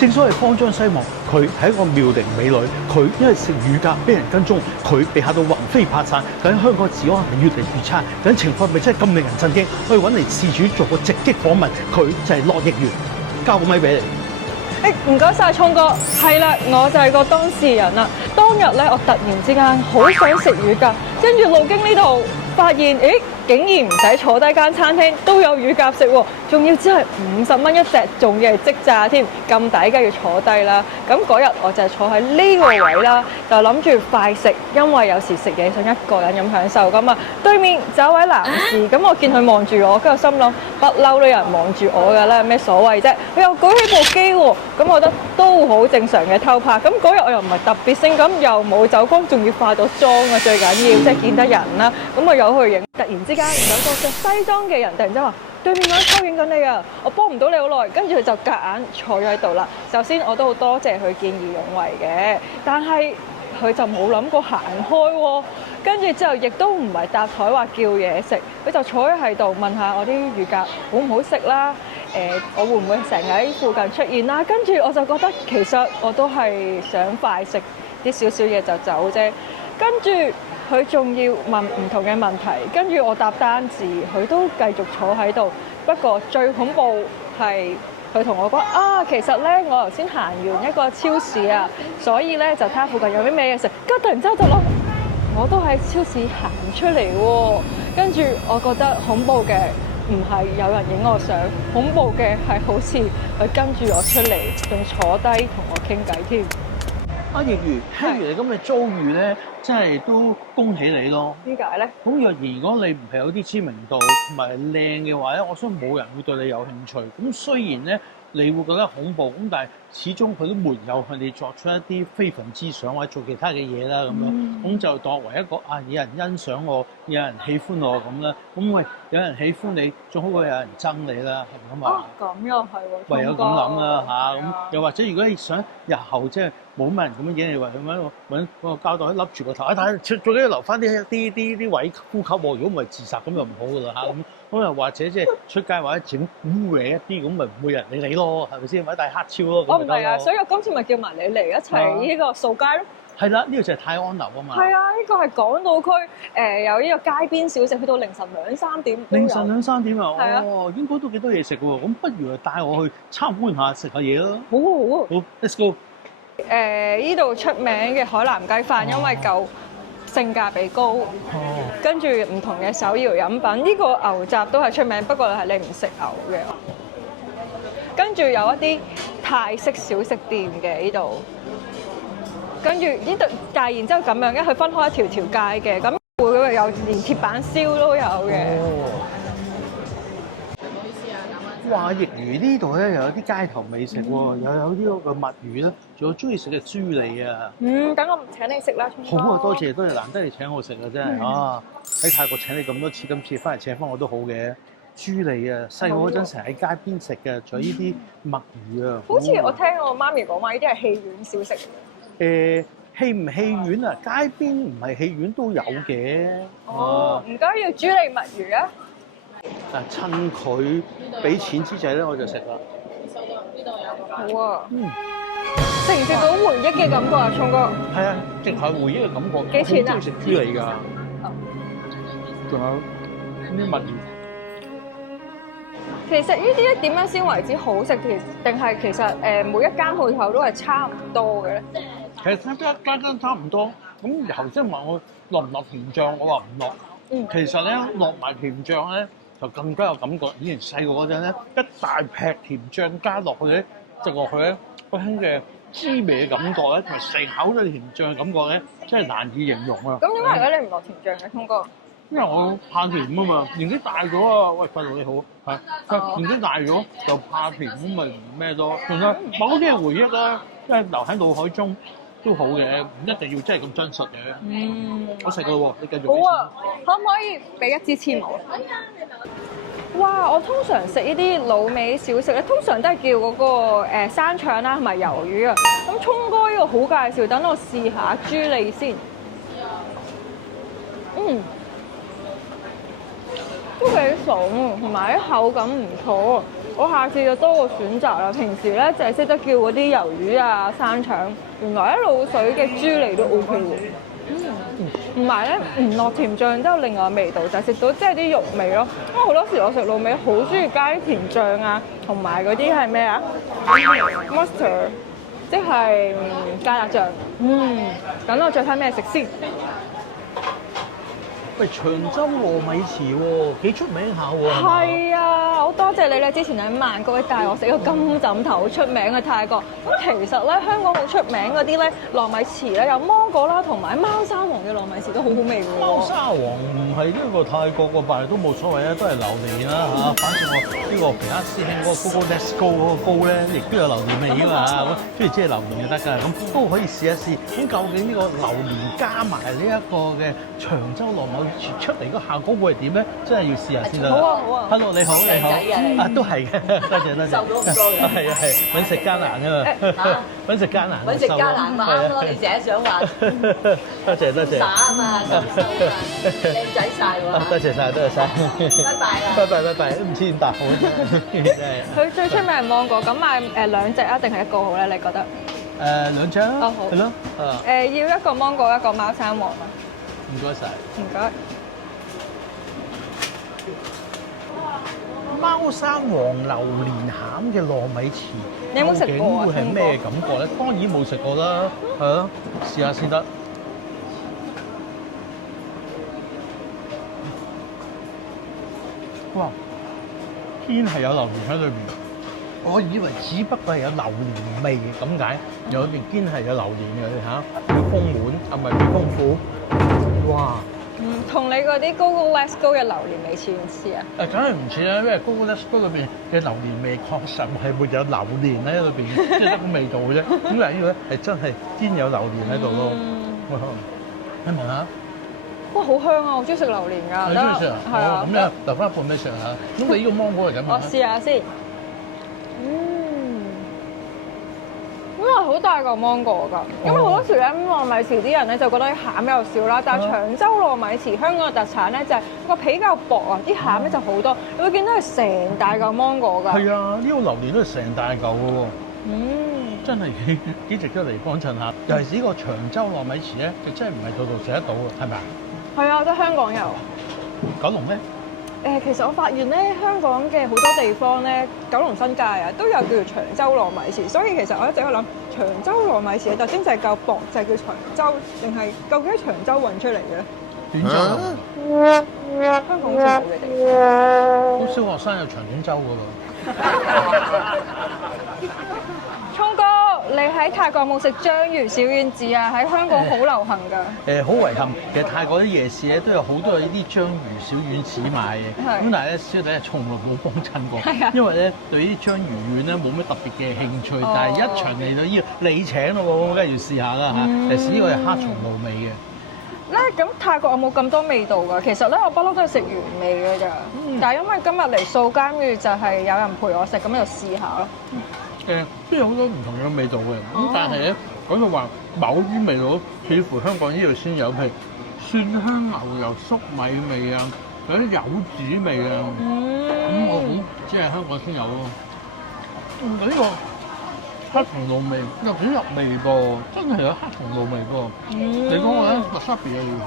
正所謂慌張西望，佢係一個妙齡美女，佢因為食乳鴿俾人跟蹤，佢被嚇到魂飛魄散。究竟香港治安係咪越嚟越差？究竟情況係咪真係咁令人震驚？我哋揾嚟事主做個直擊訪問，佢就係樂奕元，交個咪俾你。唔該晒，聰哥。係啦，我就係個當事人啦。當日咧，我突然之間好想食乳鴿，跟住路經呢度，發現竟然唔使坐低間餐廳都有乳鴿食喎，仲要只係50蚊一隻，仲要係即炸添，咁抵梗要坐低啦。咁嗰日我就係坐喺呢個位啦，就諗住快食，因為有時食嘢想一個人咁享受噶嘛。對面就有位男士，咁我見佢望住我，跟住心諗不嬲都有人望住我㗎啦，有咩所謂啫？佢又舉起部機喎，咁我覺得都好正常嘅偷拍。咁嗰日我又唔係特別性感，又冇走光，仲要化咗妝啊，最緊要即係見得人啦。咁我有去影，突然之間有個着西裝嘅人突然之間話：對面嗰個偷影緊你啊！我幫唔到你好耐，跟住佢就夾硬坐咗喺度啦。首先我都好多謝佢見義勇為嘅，但係佢就冇諗過行開喎。跟住之後亦都唔係搭台話叫嘢食，佢就坐喺度問下我啲乳鴿好唔好食啦。我會唔會成日喺附近出現啦？跟住我就覺得其實我都係想快食啲少少嘢就走啫。跟住佢仲要問唔同嘅問題，跟住我答單字，佢都繼續坐喺度。不過最恐怖係佢同我講啊，其實咧我頭先行完一個超市啊，所以咧就睇下附近有啲咩嘢食。跟住突然之間就諗，我都喺超市行出嚟喎。跟住我覺得恐怖嘅唔係有人影我相，恐怖嘅係好似佢跟住我出嚟，仲坐低同我傾偈添。阿奕如，聽完你咁嘅遭遇咧，真係都恭喜你咯。點解咧？咁若然如果你唔係有啲知名度同埋靚嘅話咧，我相信冇人會對你有興趣。咁雖然咧，你會覺得恐怖，咁但係始終佢都沒有向你作出一啲非分之想或者做其他嘅嘢啦，咁樣咁就當為一個有人欣賞我，有人喜歡我咁啦。咁喂，有人喜歡你，仲好過有人憎你啦，係咪咁啊？咁又係喎，唯有咁諗啦嚇。咁又或者如果你想日後即係冇乜人咁樣影你，話揾個膠袋笠住個頭，睇最緊要留翻啲位呼吸喎。如果唔係自殺咁就唔好噶啦嚇。咁又或者即係出街或者整污嘢一啲，咁咪唔會人理你咯，係咪先？或者戴黑超咯，我唔係啊，所以我今次咪叫埋你嚟一齊呢個掃街咯。係啦，呢個就係泰安樓啊嘛。係啊，呢個係港島區有呢個街邊小食，去到凌晨2-3點都有。凌晨2-3點啊！係啊，哦，應該都幾多嘢食嘅喎。咁不如帶我去參觀下食下嘢啦。好啊好啊。好，let's go。呢度出名嘅海南雞飯，因為夠性價比高，跟住唔同嘅手搖飲品，呢個牛雜都係出名，不過係你唔食牛嘅。跟住有一啲泰式小食店嘅呢度，跟住呢度，但係然之後咁樣嘅，佢分開一條條街嘅，咁會有連鐵板燒都有嘅。哇！奕如呢度咧又有啲街頭美食喎，又有啲嗰個墨魚咧，仲有中意食嘅豬脷啊！等我請你食啦，好啊，多謝，難得你請我食啊，真係啊！喺泰國請你咁多次，今次翻嚟請翻我都好嘅。豬脷啊，細個嗰陣成日喺街邊食嘅，仲有呢啲墨魚啊。好似我聽我媽咪講話，呢啲係戲院小食。戲唔戲院啊？街邊唔係戲院都有嘅。哦，唔該，要豬脷墨魚啊！趁佢俾錢之際咧，我就食啦。好啊。食唔食到回憶嘅感覺啊，聰哥？係啊，直係回憶嘅感覺。幾錢啊？我好中意食豬脷㗎。仲有啲墨魚。其實呢啲點樣先為之好食？定係其實每一間鋪頭都係差唔多嘅咧？其實間差唔多。咁頭先問我落唔落甜醬，我話唔落。其實咧落埋甜醬咧，就更加有感覺。以前細個嗰陣咧，一大劈甜醬加落去咧，食落去咧，嗰種嘅滋味嘅感覺咧，同埋成口都係甜醬嘅感覺咧，真係難以形容啊！咁點解而家你唔落甜醬嘅，聰哥？因為我怕甜啊嘛，年紀大咗啊！喂，細路你好，係年紀大咗就怕甜咁咪咩咯？仲有某啲嘅回憶啦，即係留喺腦海中都好嘅，唔一定要真係咁真實嘅。我食咯喎，你繼續。好啊，可唔可以俾一支簽我？哇！我通常食呢啲滷味小食咧，通常都係叫嗰個生腸啦，同埋魷魚啊。咁聰哥呢個好介紹，等我試下豬脷先。都幾爽喎，同埋啲口感唔錯。我下次就多個選擇啦。平時咧就係識得叫嗰啲魷魚啊、生腸，原來咧滷水嘅豬脷都 OK 喎。同埋咧唔落甜醬都有另外嘅味道，就係食到即係啲肉味咯。因為好多時我食滷味好中意加啲甜醬啊，同埋嗰啲係咩啊 mustard， 即係加辣醬。等我再睇咩食先。喂，長洲糯米糍喎，幾出名下喎。係啊，好多謝你咧！之前喺曼谷咧帶我食個金枕頭，好出名嘅泰國。咁其實咧，香港好出名嗰啲咧糯米糍咧，有芒果啦，同埋貓山王嘅糯米糍都好好味嘅喎。貓沙王唔係呢個泰國個，但係都冇所謂啊，都係榴蓮啦嚇。反正我呢個其他師兄嗰個 Go Let's Go 嗰個糕咧，亦都有榴蓮味㗎嘛。咁中意即係榴蓮就得㗎，咁都可以試一試。咁究竟呢個榴蓮加埋呢一個嘅長洲糯米糍出嚟個效果會係點咧？真係要試下先啦。好啊好啊 Hello 你好你好。啊都係嘅，多謝多謝。受到咁多嘅。係啊係，揾食艱難㗎嘛。揾食艱難。揾食艱難嘛啱咯，你成日想話多謝多謝。耍啊嘛，受手啊，靚仔晒喎。多謝晒，多謝晒。拜拜啦。拜拜拜拜，都唔知點答好真係。佢最出名係芒果，咁買兩隻啊，定係一個好咧？你覺得？兩張哦好係咯。要一個芒果，一個貓山王啊。唔該晒。唔該。貓山王榴蓮餡嘅糯米糍，你有冇食過啊究竟會係咩感覺咧？當然冇食過啦，係咯，試下先得。哇！堅係有榴蓮喺裏邊，我以為只不過係有榴蓮味咁解，有邊堅係有榴蓮嘅嚇，要豐滿啊，唔係幾豐富。哇！同你嗰啲 Go Go Let's Go 嘅榴蓮味似唔似啊？梗係唔似啦，因為 Go Go Let's Go 裏邊嘅榴蓮味確實係沒有榴蓮喺裏邊，即係得個味道嘅啫。咁但係呢個咧係真係堅有榴蓮喺度咯。你聞下，哇，好香啊！我中意食榴蓮㗎，你中意食啊？係啊，咁樣留翻一半俾你食下。咁你呢個芒果係點我啊？試下先。因為好大嚿芒果㗎，因為好多時咧糯米糍啲人咧就覺得餡比較少啦，但係長洲糯米糍香港嘅特產咧就係個皮較薄啊，啲餡咧就好多，你會見到係成大嚿芒果㗎。係啊，呢個榴蓮都係成大嚿嘅喎。真係幾值得嚟幫襯下。尤其是呢個長洲糯米糍咧，就真係唔係度度食得到嘅，係咪啊？係啊，得香港有。九龍咧？其實我發現咧，香港嘅好多地方咧，九龍新界啊，都有叫做長洲糯米糍，所以其實我一直喺度諗，長洲糯米糍嘅特徵就係夠薄，就係叫長洲，定係究竟喺長洲運出嚟嘅咧？短洲，香港好似冇嘅地方。好少學生有長短洲嘅喎。聰哥，你喺泰國有冇食章魚小丸子啊？喺香港好流行㗎。好遺憾，其實泰國啲夜市咧都有好多呢啲章魚小丸子賣嘅，係咁但係咧小弟係從來冇幫襯過，係啊因為咧對呢啲章魚丸咧冇乜特別嘅興趣，但係一場嚟到呢個你請咯喎，梗係要試下啦嚇。尤其是呢個係黑松露味嘅。咧咁泰國有冇咁多味道㗎？其實咧我不嬲都係食原味嘅咋，但係因為今日嚟掃監獄就係有人陪我食，咁就試下咯。都有好多唔同嘅味道嘅，咁但係咧講到話某啲味道，似乎香港呢度先有，譬如蒜香牛油粟米味啊，有啲柚子味啊，咁我估只係香港先有咯。呢個黑松露味又幾入味噃，真係有黑松露味噃。你講我咧，wasabi 嘅魚行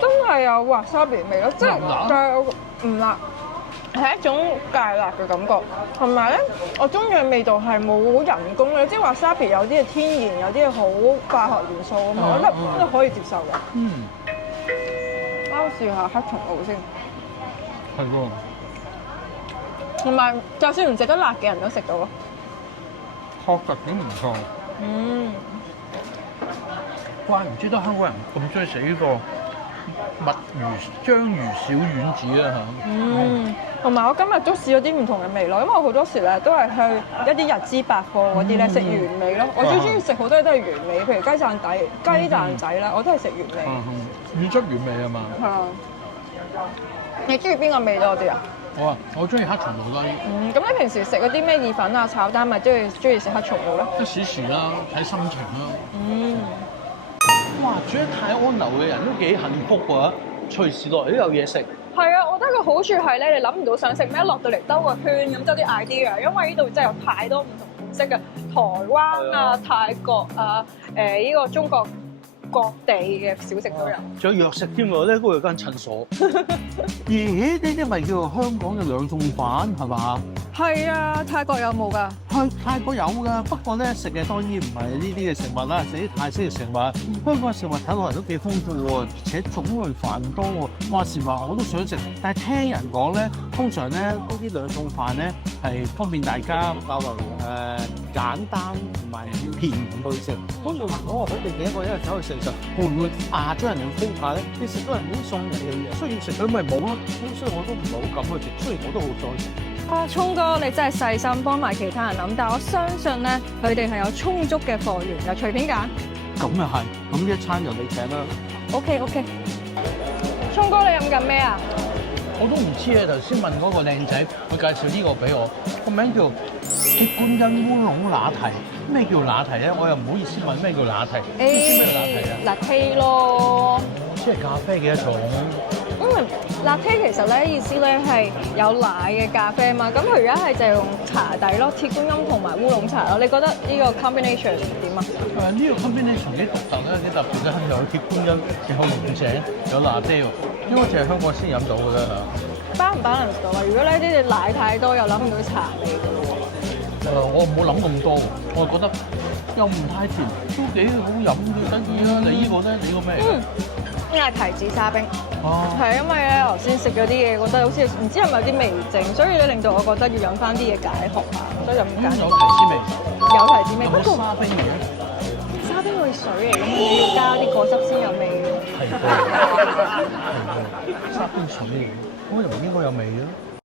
真係有 wasabi 味咯，即係辣但係我唔辣，係一種芥辣嘅感覺。同埋咧，我中意嘅味道係冇人工嘅，即係 wasabi 有啲係天然，有啲係好化學元素啊嘛，我覺得都可以接受嘅。我試下黑松露先。係喎。同埋，就算唔食得辣嘅人都食到咯。確實幾唔錯。怪唔知得香港人咁中意食呢個墨魚章魚小丸子啊嚇。同埋我今日都試咗啲唔同嘅味咯，因為我好多時咧都係去一啲日資百貨嗰啲咧食原味咯。我最中意食好多嘢都係原味，譬如雞蛋底、雞蛋仔啦，我都係食原味。原汁原味啊嘛。係啊。你中意邊個味多啲啊？我中意黑松露多啲。咁你平時食嗰啲咩意粉啊、炒蛋咪中意食黑松露咧？一時時啦，睇心情啦。哇！住喺泰安樓嘅人都幾幸福喎，隨時落嚟都有嘢食，係啊，我覺得個好處係咧，你諗唔到想食咩，落到嚟兜個圈咁執啲 idea，因為呢度真係有太多唔同款式嘅，台灣啊、泰國啊、呢個中國各地嘅小食都有。仲有藥食添喎，呢度有間診所。咦？呢啲咪叫做香港嘅兩餸飯係嘛？係啊，泰國有冇㗎？係泰國有㗎，不過咧食嘅當然唔係呢啲嘅食物啦，食啲泰式嘅食物。香港嘅食物睇落嚟都幾豐富喎，而且種類繁多喎。話時話我都想食，但係聽人講咧，通常咧呢啲兩餸飯咧係方便大家較為簡單同埋便宜去食。咁如果佢哋幾個一日走去食實，會唔會將人哋嘅風格咧？你食到人哋啲餸嚟嘅，雖然食佢咪冇咯，咁所以我都唔係好敢去食。雖然我都好想食。啊，聰哥，你真係細心幫埋其他人諗，但我相信咧，佢哋係有充足嘅貨源，又隨便揀。咁又係，咁一餐由你請啦。OK。聰哥，你飲緊咩啊？我都唔知啊！頭先問嗰個靚仔，佢介紹呢個俾我，個名叫鐵觀音烏龍拿提。咩叫拿提咧？我又唔好意思問咩叫拿提。你知咩叫拿提啊？Latte 咯。即係咖啡嘅一種。Latte 其實咧意思咧係有奶嘅咖啡嘛，咁佢而家係就用茶底咯，鐵觀音同埋烏龍茶咯。你覺得呢個 combination 點啊？呢個 combination 幾獨特咧，幾特別咧，有鐵觀音，有龍井，有 Latte 喎，應該淨係香港先飲到㗎啦嚇。包唔包唔到啊？如果呢啲你奶太多，又諗唔到茶味㗎咯喎。我冇諗咁多，我覺得又唔太甜，都幾好飲，幾得意啊！你呢個咧，你個咩？呢個係提子沙冰。哦。係因為咧頭先食咗啲嘢，覺得好似唔知係咪有啲味精，所以咧令到我覺得要飲翻啲嘢解渴下，所以就唔揀。有提子味。有提子味，不過沙冰嘅。沙冰會水嚟㗎嘛，你要加啲果汁先有味㗎。係沙冰水嚟嘅，咁又唔應該有味嘅。